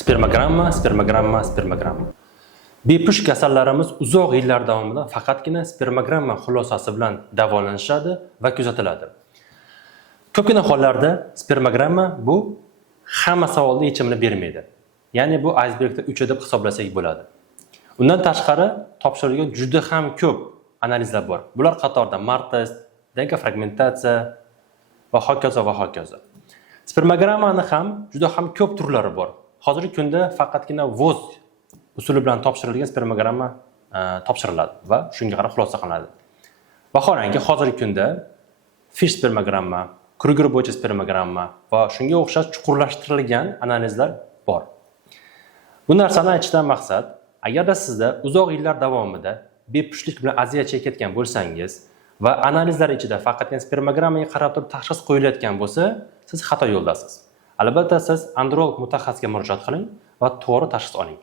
Spermogramma. Bepusht kasallarimiz uzoq yillar davomida faqatgina spermogramma xulosasi bilan davolanishadi va kuzatiladi. Ko'pgina hollarda spermogramma bu hamma savolning yechimini bermaydi. Ya'ni bu aysbergda uchi deb hisoblasak bo'ladi. Undan tashqari topshirilgan juda ham ko'p analizlar bor. Bular qatorida Martest, fragmentatsiya va hokazo va hokazo. Spermogrammani ham juda ham ko'p turlari bor. Hozirgi kunda faqatgina VOZ usuli bilan topshirilgan spermogramma topshiriladi va shunga qarab xulosa qilinadi. Vaholanki hozirgi kunda Fish spermogramma, Kruger bo'yicha spermogramma va shunga o'xshash chuqurlashtirilgan analizlar bor. Bu narsani aytishdan maqsad, agarda sizda uzoq yillar davomida bepushtlik bilan aziyat chekayotgan bo'lsangiz va analizlar ichida faqatgina spermogrammaga qarab turib tashxis qo'yilayotgan bo'lsa, siz xato yo'ldasiz. Albatta siz androlog mutaxassisga murojaat qiling va to'g'ri tashxis oling.